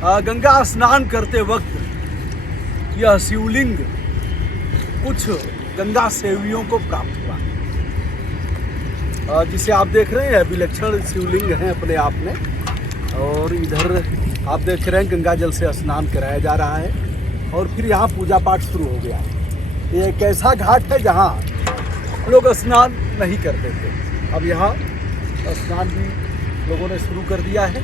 गंगा स्नान करते वक्त यह शिवलिंग कुछ गंगा सेवियों को प्राप्त हुआ, जिसे आप देख रहे हैं विलक्षण शिवलिंग हैं अपने आप में। और इधर आप देख रहे हैं गंगा जल से स्नान कराया जा रहा है और फिर यहाँ पूजा पाठ शुरू हो गया है। ये एक ऐसा घाट है जहाँ लोग स्नान नहीं करते थे, अब यहाँ स्नान भी लोगों ने शुरू कर दिया है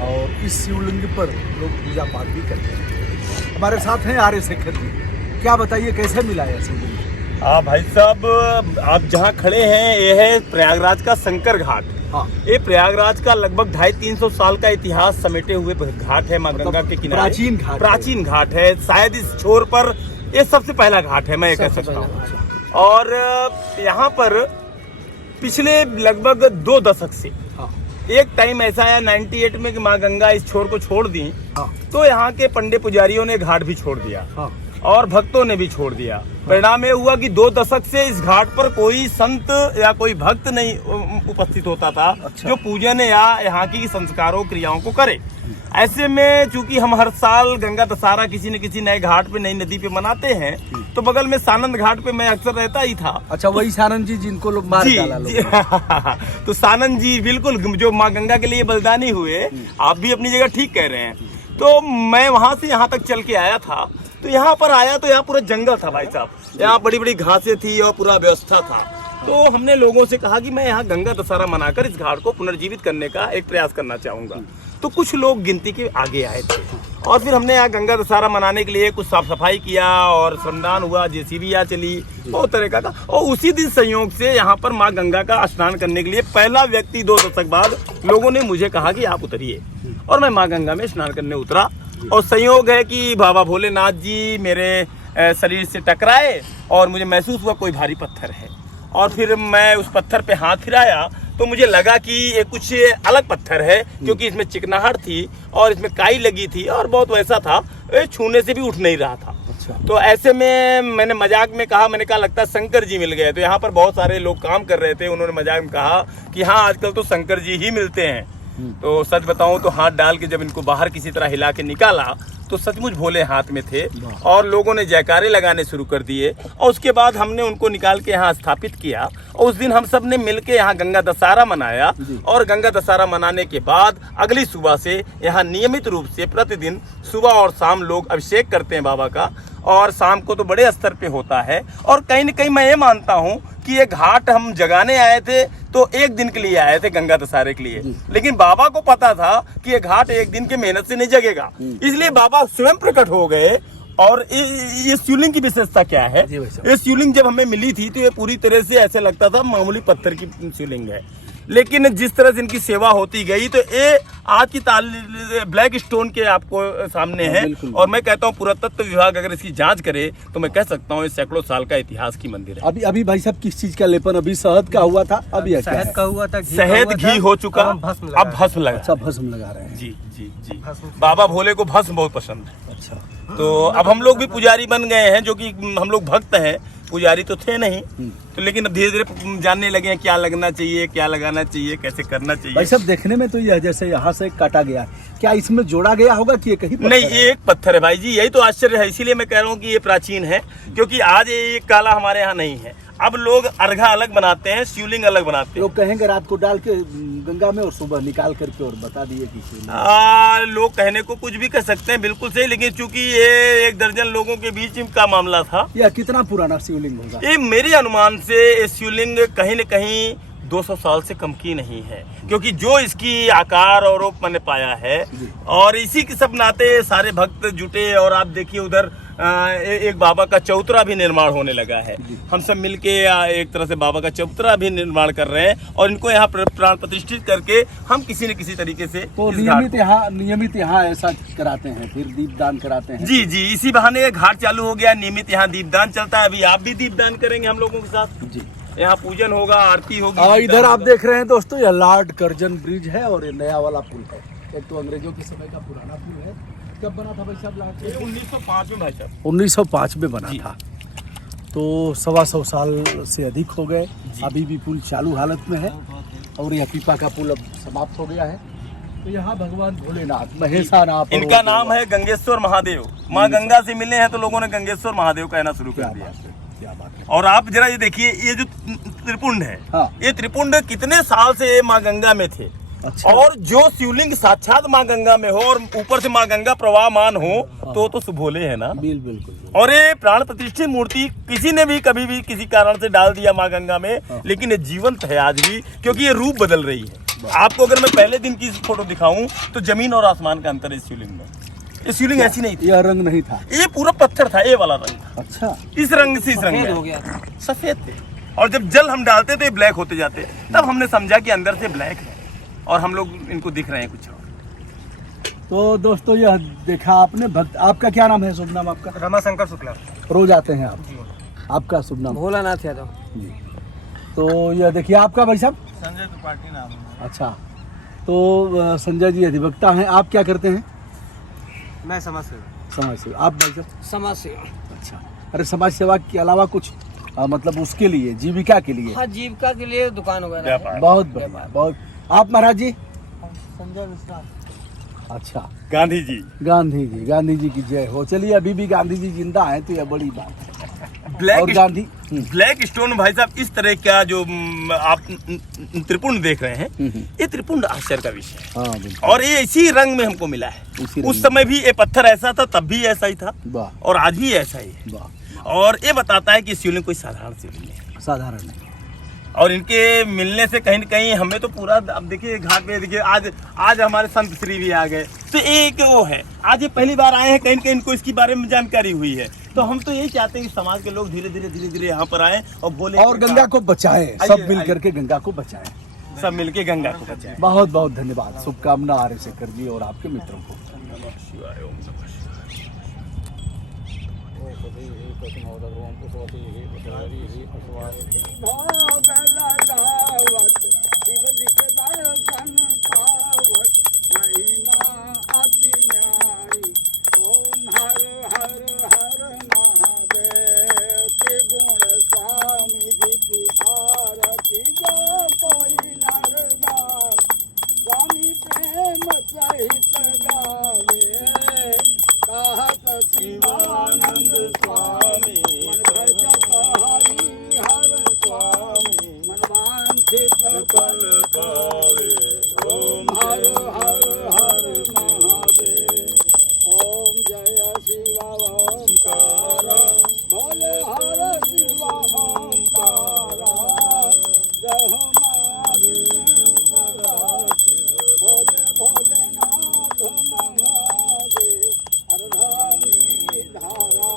और इस शिवलिंग पर लोग पूजा पाठ भी करते हैं। हमारे साथ हैं आर्य शेखर जी, क्या बताइए कैसे मिला है शिवलिंग? हाँ भाई साहब, आप जहाँ खड़े हैं ये है प्रयागराज का शंकर घाट। हाँ, ये प्रयागराज का लगभग 250-300 साल का इतिहास समेटे हुए घाट है माँ गंगा के किनारे। प्राचीन घाट है, शायद इस छोर पर ये सबसे पहला घाट है, मैं ये कह सकता हूँ। और यहाँ पर पिछले लगभग 2 दशक से एक टाइम ऐसा है 98 में कि माँ गंगा इस छोर को छोड़ दी, तो यहाँ के पंडे पुजारियों ने घाट भी छोड़ दिया और भक्तों ने भी छोड़ दिया। परिणाम ये हुआ कि 2 दशक से इस घाट पर कोई संत या कोई भक्त नहीं उपस्थित होता था। जो पूजन या यहाँ की संस्कारों क्रियाओं को करे। ऐसे में चूंकि हम हर साल गंगा दशहरा किसी न किसी नए घाट पे, नई नदी पे मनाते हैं, तो बगल में सानंद घाट पे मैं अक्सर रहता ही था। अच्छा, वही सानंद जी जिनको लोग मार डाला लोग। तो सानंद जी बिल्कुल जो माँ गंगा के लिए बलिदानी हुए, आप भी अपनी जगह ठीक कह रहे हैं। तो मैं वहां से यहाँ तक चल के आया था, तो यहाँ पर आया तो यहाँ पूरा जंगल था भाई साहब, यहाँ बड़ी बड़ी घासें थी और पूरा व्यवस्था था। तो हमने लोगों से कहा कि मैं यहाँ गंगा दशहरा मनाकर इस घाट को पुनर्जीवित करने का एक प्रयास करना चाहूंगा। तो कुछ लोग गिनती के आगे आए थे और फिर हमने यहाँ गंगा दशहरा मनाने के लिए कुछ साफ सफाई किया और श्रमदान हुआ, जेसीबी यहाँ चली, बहुत तरह का। और उसी दिन संयोग से यहाँ पर माँ गंगा का स्नान करने के लिए पहला व्यक्ति 2 दशक बाद लोगों ने मुझे कहा कि आप उतरिए, और मैं माँ गंगा में स्नान करने उतरा। और संयोग है कि बाबा भोलेनाथ जी मेरे शरीर से टकराए और मुझे महसूस हुआ कोई भारी पत्थर है, और फिर मैं उस पत्थर पे हाथ फिराया तो मुझे लगा कि ये कुछ अलग पत्थर है, क्योंकि इसमें चिकनाहट थी और इसमें काई लगी थी और बहुत वैसा था, छूने से भी उठ नहीं रहा था। अच्छा। तो ऐसे में मैंने मजाक में कहा, मैंने कहा लगता है शंकर जी मिल गए। तो यहाँ पर बहुत सारे लोग काम कर रहे थे, उन्होंने मजाक में कहा कि हाँ आजकल तो शंकर जी ही मिलते हैं। तो सच बताऊं तो हाथ डाल के जब इनको बाहर किसी तरह हिला के निकाला तो सचमुच भोले हाथ में थे और लोगों ने जयकारे लगाने शुरू कर दिए। और उसके बाद हमने उनको निकाल के यहाँ स्थापित किया और उस दिन हम सब ने मिलके यहाँ गंगा दशहरा मनाया। और गंगा दशहरा मनाने के बाद अगली सुबह से यहाँ नियमित रूप से प्रतिदिन सुबह और शाम लोग अभिषेक करते हैं बाबा का, और शाम को तो बड़े स्तर पे होता है। और कहीं न कहीं मैं ये मानता हूँ कि ये घाट हम जगाने आए थे तो एक दिन के लिए आए थे गंगा दशहरे के लिए, लेकिन बाबा को पता था कि ये घाट एक दिन के मेहनत से नहीं जगेगा, इसलिए बाबा स्वयं प्रकट हो गए। और ये शिवलिंग की विशेषता क्या है? ये शिवलिंग जब हमें मिली थी तो ये पूरी तरह से ऐसे लगता था मामूली पत्थर की शिवलिंग है, लेकिन जिस तरह से इनकी सेवा होती गई तो ये आज की ब्लैक स्टोन के आपको सामने है। और मैं कहता हूँ पुरातत्व विभाग अगर इसकी जांच करे तो मैं कह सकता हूँ ये सैकड़ों साल का इतिहास की मंदिर है। अभी भाई साहब किस चीज का लेपन? अभी शहद का हुआ था, अभी शहद का हुआ था, शहद घी हो चुका, अब भस्म लगा। अच्छा, भस्म लगा रहे हैं। जी जी जी, बाबा भोले को भस्म बहुत पसंद है। अच्छा, तो अब हम लोग भी पुजारी बन गए हैं, जो कि हम लोग भक्त हैं, पुजारी तो थे नहीं, तो लेकिन अब धीरे धीरे जानने लगे हैं क्या लगना चाहिए, क्या लगाना चाहिए, कैसे करना चाहिए। भाई साहब देखने में तो यह जैसे यहाँ से काटा गया है, क्या इसमें जोड़ा गया होगा कि ये कहीं नहीं? ये एक पत्थर है भाई जी, यही तो आश्चर्य है, इसीलिए मैं कह रहा हूँ कि ये प्राचीन है, क्योंकि आज ये काला हमारे यहाँ नहीं है। अब लोग अर्घा अलग बनाते हैं, शिवलिंग अलग बनाते हैं। लोग कहेंगे रात को डाल के गंगा में और सुबह निकाल करके और बता दिए कि लोग कहने को कुछ भी कह सकते हैं, बिल्कुल सही, लेकिन चूंकि ये 1 दर्जन लोगों के बीच का मामला था। यह कितना पुराना शिवलिंग होगा? ये मेरे अनुमान से ये शिवलिंग कहीं न कहीं 200 साल से कम की नहीं है, क्योंकि जो इसकी आकार और रूप मैंने पाया है, और इसी के सब नाते सारे भक्त जुटे। और आप देखिए उधर एक बाबा का चौतरा भी निर्माण होने लगा है, हम सब मिलके एक तरह से बाबा का चौतरा भी निर्माण कर रहे हैं, और इनको यहाँ प्राण प्रतिष्ठित करके हम किसी न किसी तरीके से तो नियमित यहाँ ऐसा कराते हैं, फिर दीपदान कराते हैं। जी जी, इसी बहाने घाट चालू हो गया, नियमित यहाँ दीपदान चलता है। अभी आप भी दीपदान करेंगे हम लोगों के साथ जी, यहाँ पूजन होगा, आरती होगी। इधर आप देख रहे हैं दोस्तों, यह लॉर्ड कर्जन ब्रिज है और ये नया वाला पुल है। एक तो अंग्रेजों के समय का पुराना पुल है। कब बना था भाई साहब? 1905 में भाई साहब, 1905 में बना था, तो 125 साल से अधिक हो गए। अभी भी पुल चालू हालत में है और यह पीपा का पुल अब समाप्त हो गया है। तो यहाँ भगवान भोलेनाथ महेशानाथ, इनका नाम है गंगेश्वर महादेव। माँ गंगा से मिले हैं तो लोगों ने गंगेश्वर महादेव कहना शुरू कर दिया। क्या बात है। और आप जरा ये देखिए, ये जो त्रिपुंड है, हाँ। ये त्रिपुंड कितने साल से ये माँ गंगा में थे। अच्छा। और जो शिवलिंग साक्षात माँ गंगा में हो और ऊपर से माँ गंगा प्रवाहमान हो तो भोले है ना। बिल्कुल। और ये प्राण प्रतिष्ठित मूर्ति किसी ने भी कभी भी किसी कारण से डाल दिया माँ गंगा में, लेकिन ये जीवंत है आज भी, क्योंकि ये रूप बदल रही है। आपको अगर मैं पहले दिन की फोटो दिखाऊं तो जमीन और आसमान का अंतर है इस शिवलिंग में। ये शिवलिंग ऐसी नहीं थी, यह रंग नहीं था, ये पूरा पत्थर था, ये वाला रंग था। अच्छा। इस रंग से इस रंग में हो गया, सफेद थे। और जब जल हम डालते तो ये ब्लैक होते जाते, तब हमने समझा कि अंदर से ब्लैक है और हम लोग इनको दिख रहे हैं कुछ और। तो दोस्तों यह देखा आपने भक्त, आपका क्या नाम है, शुभ नाम आपका? रमाशंकर शुक्ला। रोज आते हैं आप? आपका शुभ नाम? भोलानाथ यादव जी। तो यह देखिए आपका भाई साहब? संजय त्रिपाठी नाम है। अच्छा, तो संजय जी अधिवक्ता हैं, आप क्या करते हैं? मैं समाज सेवा। समाज सेवा। आप भाई साहब? समाज सेवा। अच्छा। अरे समाज सेवा के अलावा कुछ मतलब उसके लिए, जीविका के लिए? हाँ, जीविका के लिए दुकान वगैरह है। बहुत बढ़िया, बहुत। आप महाराज जी? संजय मिश्रा। अच्छा। गांधी जी। गांधी जी की जय हो। चलिए, अभी भी गांधी जी जिंदा हैं तो यह बड़ी बात है। ब्लैक और गांधी ब्लैक स्टोन भाई साहब, इस तरह का जो आप त्रिपुंड देख रहे हैं, ये त्रिपुंड आश्चर्य का विषय है। हाँ, बिल्कुल। और ये इसी रंग में हमको मिला है। इसी उस रंग समय भी ये पत्थर ऐसा था, तब भी ऐसा ही था, वाह और आज भी ऐसा ही है। वाह। और ये बताता है कि शिवलिंग कोई साधारण शिवलिंग नहीं है। साधारण नहीं। और इनके मिलने से कहीं न कहीं हमें तो पूरा, अब देखिए घाट पे देखिए, आज हमारे संत श्री भी आ गए, तो एक वो है, आज ये पहली बार आए हैं, कहीं न कहीं इनको इसके बारे में जानकारी हुई है। तो हम तो यही चाहते हैं कि समाज के लोग धीरे धीरे यहाँ पर आए और भोले और गंगा को बचाएं, सब मिल करके गंगा को बचाएं। सब मिलके गंगा को बचाएं। बहुत बहुत धन्यवाद। शुभकामना आर्य शेखर जी और आपके मित्रों को। शिवाय, ओम नमः शिवाय। शिवानंद स्वामी मनवांछित फल पावे। ओम हर हर हर महादेव। ओम जय शिवा ओंकार। भोले हर शिवा ओंकार। जय महादेव सदा शिव। भोले भोलेनाथ महादेव। अर्धांगी धारा।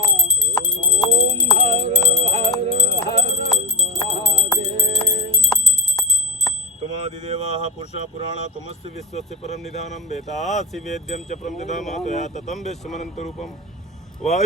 ओम हर हर हर महादेव। तुमादिदेवाः पुरुषा पुराणा तुमस्य विश्वस्य परम निधानं वेदासि वेद्यं च परम निधामा त्वया ततं विश्वमनंत रूपम वायु